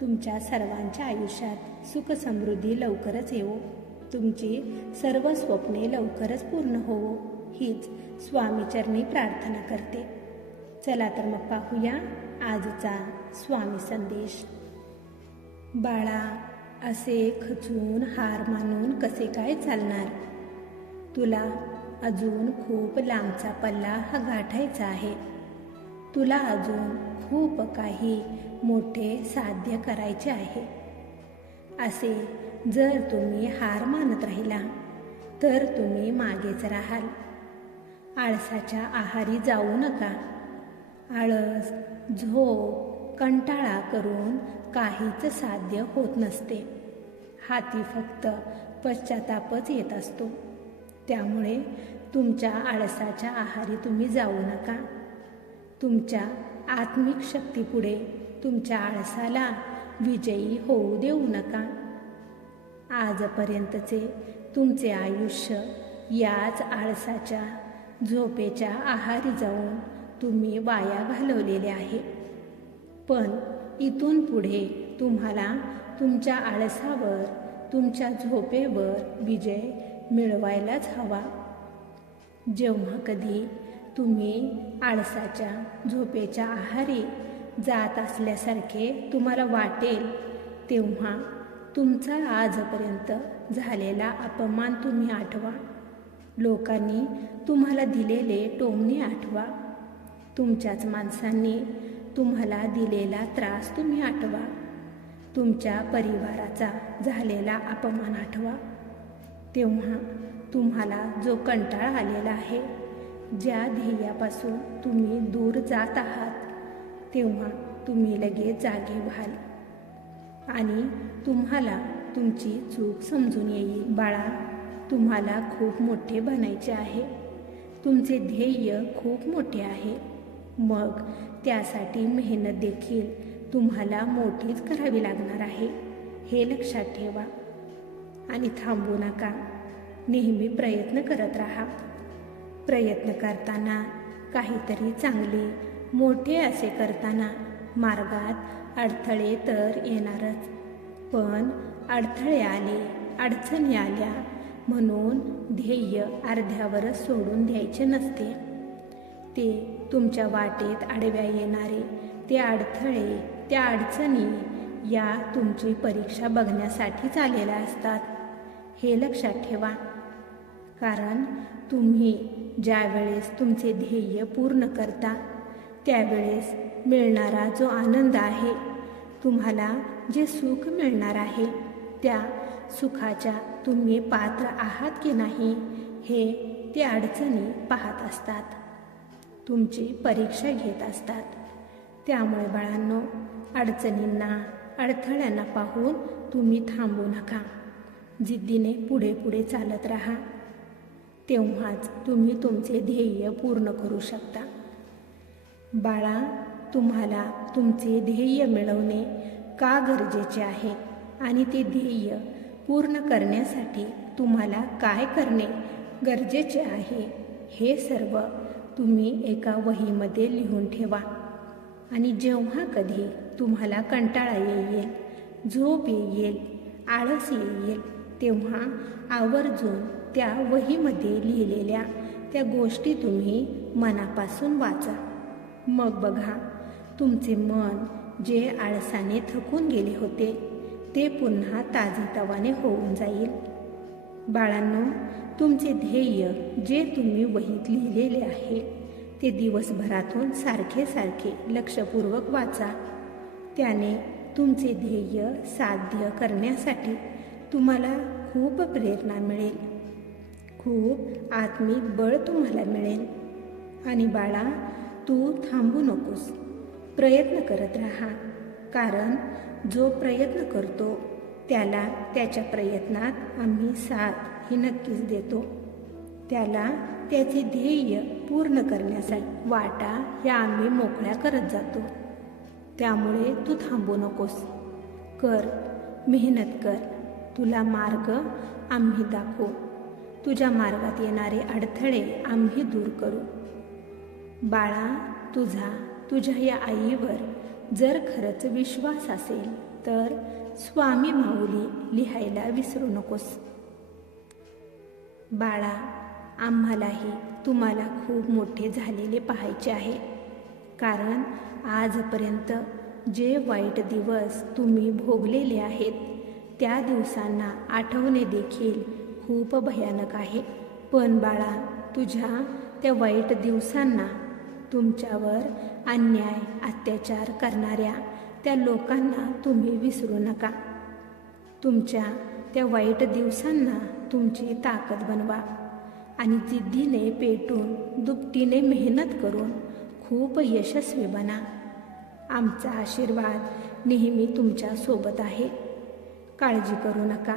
तुमच्या सर्वांच्या आयुष्यात सुख समृद्धी लवकरच येवो. तुमची सर्व स्वप्ने लवकरच पूर्ण होवो हीच स्वामीचरणी प्रार्थना करते. चला तर मग पाहूया आजचा स्वामी संदेश. बाळा असे खचून हार मानून कसे काय चालणार? तुला अजून खूप लांबचा पल्ला हा गाठायचा आहे. तुला अजून खूप काही मोठे साध्य करायचे आहे. असे जर तुम्ही हार मानत राहिला तर तुम्ही मागेच राहाल. आळसाच्या आहारी जाऊ नका. आळस झोप कंटाळा करून काहीच साध्य होत नसते. हाती फक्त पश्चातापच येत असतो. त्यामुळे तुमच्या आळसाच्या आहारी तुम्ही जाऊ नका. तुमच्या आत्मिक शक्तीपुढे तुमच्या आळसाला विजयी होऊ देऊ नका. आजपर्यंतचे तुमचे आयुष्य याच आळसाच्या झोपेच्या आहारी जाऊन तुम्ही वाया घालवलेले आहे. पण इथून पुढे तुम्हाला तुमच्या आळसावर तुमच्या झोपेवर विजय मिळवायलाच हवा. जेव्हा कधी तुम्ही आळसाच्या झोपेच्या आहारी जात असल्यासारखे तुम्हाला वाटेल तेव्हा तुमचा आजपर्यंत झालेला अपमान तुम्ही आठवा. लोकांनी तुम्हाला दिलेले टोमणे आठवा. तुमच्याच माणसांनी तुम्हाला दिलेला त्रास तुम्ही आठवा. तुमच्या परिवाराचा झालेला अपमान आठवा. तेव्हा तुम्हाला जो कंटाळा आलेला आहे ज्या ध्येयापासून तुम्ही दूर जात आहात तेव्हा तुम्ही लगेच जागे व्हाल. आणि तुम्हाला तुमची चूक समजून येईल बाळा. तुम्हाला खूप मोठे बनायचे आहे. तुमचे ध्येय खूप मोठे आहे. मग त्यासाठी मेहनत देखील तुम्हाला मोठीच करावी लागणार आहे हे लक्षात ठेवा. आणि थांबू नका. नेहमी प्रयत्न करत राहा. प्रयत्न करताना काहीतरी चांगले मोठे असे करताना मार्गात अडथळे तर येणारच. पण अडथळे आले अडचणी आल्या म्हणून ध्येय अर्ध्यावरच सोडून द्यायचे नसते. ते तुमच्या वाटेत आडव्या येणारे ते अडथळे त्या अडचणी या तुमची परीक्षा बघण्यासाठीच आलेल्या असतात. हे लक्षात ठेवा. कारण तुम्ही ज्यावेळेस तुमचे ध्येय पूर्ण करता त्यावेळेस मिळणारा जो आनंद आहे तुम्हाला जे सुख मिळणार आहे त्या सुखाच्या तुम्ही पात्र आहात की नाही हे ते अडचणी पाहत असतात. तुमची परीक्षा घेत असतात. त्यामुळे बाळांनो अडचणींना अडथळ्यांना पाहून तुम्ही थांबू नका. जिद्दीने पुढे पुढे चालत राहा. तेव्हाच तुम्ही तुमचे ध्येय पूर्ण करू शकता. बाळा तुम्हाला तुमचे ध्येय मिळवणे का गरजेचे आहे आणि ते ध्येय पूर्ण करण्यासाठी तुम्हाला काय करणे गरजेचे आहे हे सर्व तुम्ही एका वहीमध्ये लिहून ठेवा. आणि जेव्हा कधी तुम्हाला कंटाळा येईल झोप येईल आळस येईल तेव्हा आवर्जून त्या वहीमध्ये लिहिलेल्या त्या गोष्टी तुम्ही मनापासून वाचा. मग बघा तुमचे मन जे आळसाने थकून गेले होते ते पुन्हा ताजेतवाने होऊन जाईल. बाळांनो तुमचे ध्येय जे तुम्ही वहीत लिहिलेले आहे ते दिवसभरातून सारखे सारखे लक्षपूर्वक वाचा. त्याने तुमचे ध्येय साध्य करण्यासाठी तुम्हाला खूप प्रेरणा मिळेल. खूप आत्मिक बळ तुम्हाला मिळेल. आणि बाळा तू थांबू नकोस. प्रयत्न करत राहा. कारण जो प्रयत्न करतो त्याला त्याच्या प्रयत्नात आम्ही साथ ही नक्कीच देतो. त्याला त्याचे ध्येय पूर्ण करण्यासाठी वाटा ह्या आम्ही मोकळ्या करत जातो. त्यामुळे तू थांबू नकोस. कर मेहनत कर. तुला मार्ग आम्ही दाखवू. तुझ्या मार्गात येणारे अडथळे आम्ही दूर करू. बाळा तुझा तुझ्या या आईवर जर खरंच विश्वास असेल तर स्वामी माऊली लिहायला विसरू नकोस. बाळा आम्हालाही तुम्हाला खूप मोठे झालेले पाहायचे आहे. कारण आजपर्यंत जे वाईट दिवस तुम्ही भोगलेले आहेत त्या दिवसांना आठवणे देखील खूप भयानक आहे. पण बाळा तुझ्या त्या वाईट दिवसांना तुमच्यावर अन्याय अत्याचार करणाऱ्या त्या लोकांना तुम्ही विसरू नका. तुमच्या त्या वाईट दिवसांना तुमची ताकद बनवा आणि जिद्दीने पेटून दुपटीने मेहनत करून खूप यशस्वी बना. आमचा आशीर्वाद नेहमी तुमच्यासोबत आहे. काळजी करू नका.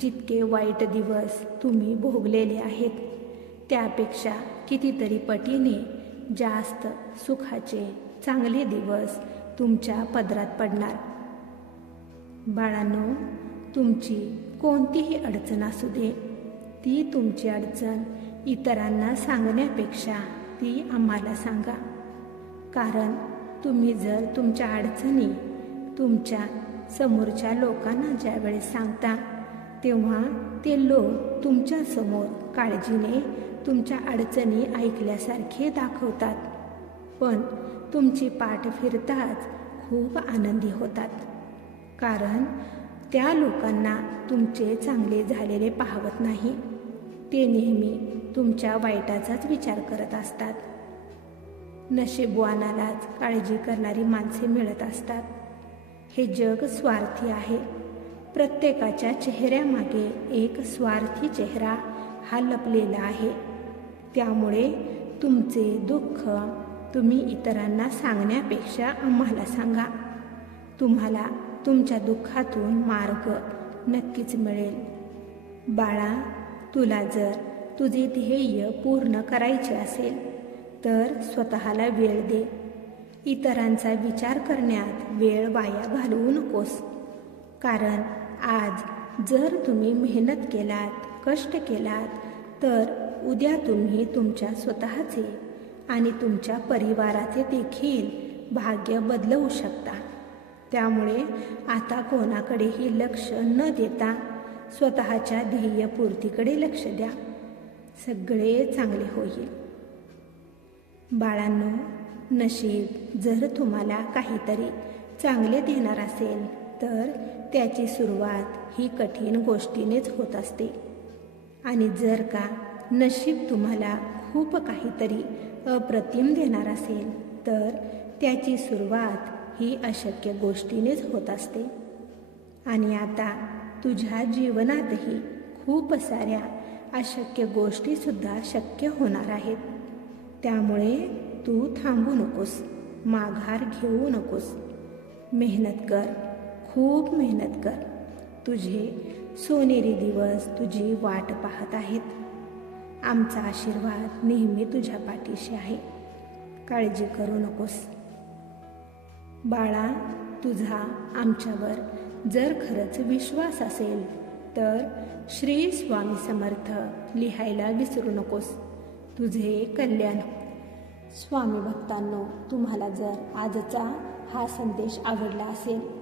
जितके वाईट दिवस तुम्ही भोगलेले आहेत त्यापेक्षा कितीतरी पटीने जास्त सुखाचे चांगले दिवस तुमच्या पदरात पडणार. बाळांनो तुमची कोणतीही अडचण असू दे. ती तुमची अडचण इतरांना सांगण्यापेक्षा ती आम्हाला सांगा. कारण तुम्ही जर तुमच्या अडचणी तुमच्या समोरच्या लोकांना ज्यावेळेस सांगता तेव्हा ते लोक तुमच्यासमोर काळजीने तुमच्या अडचणी ऐकल्यासारखे दाखवतात. पण तुमची पाठ फिरताच खूप आनंदी होतात. कारण त्या लोकांना तुमचे चांगले झालेले पाहवत नाही. ते नेहमी तुमच्या वाईटाचाच विचार करत असतात. नशीबवानालाच काळजी करणारी माणसे मिळत असतात. हे जग स्वार्थी आहे. प्रत्येकाच्या चेहऱ्यामागे एक स्वार्थी चेहरा हा लपलेला आहे. त्यामुळे तुमचे दुःख तुम्ही इतरांना सांगण्यापेक्षा आम्हाला सांगा. तुम्हाला तुमच्या दुःखातून मार्ग नक्कीच मिळेल. बाळा तुला जर तुझे ध्येय पूर्ण करायचे असेल तर स्वतःला वेळ दे. इतरांचा विचार करण्यात वेळ वाया घालवू नकोस. कारण आज जर तुम्ही मेहनत केलात कष्ट केलात तर उद्या तुम्ही तुमच्या स्वतःचे आणि तुमच्या परिवाराचे देखील भाग्य बदलवू शकता. त्यामुळे आता कोणाकडेही लक्ष न देता स्वतःच्या ध्येयपूर्तीकडे लक्ष द्या. सगळे चांगले होईल. बाळांनो नशीब जर तुम्हाला काहीतरी चांगले देणार असेल तर त्याची सुरुवात ही कठीण गोष्टीनेच होत असते. आणि जर का नशीब तुम्हाला खूप काहीतरी अप्रतिम देणार असेल तर त्याची सुरुवात ही अशक्य गोष्टीनेच होत असते. आणि आता तुझ्या जीवनातही खूप साऱ्या अशक्य गोष्टीसुद्धा शक्य होणार आहेत. त्यामुळे तू थांबू नकोस माघार घेऊ नकोस. मेहनत कर. खूप मेहनत कर. तुझे सोनेरी दिवस तुझी वाट पाहत आहेत. आमचा आशीर्वाद नेहमी तुझ्या पाठीशी आहे. काळजी करू नकोस. बाळा तुझा आमच्यावर जर खरंच विश्वास असेल तर श्री स्वामी समर्थ लिहायला विसरू नकोस. तुझे कल्याण. स्वामी भक्तांनो तुम्हाला जर आजचा हा संदेश आवडला असेल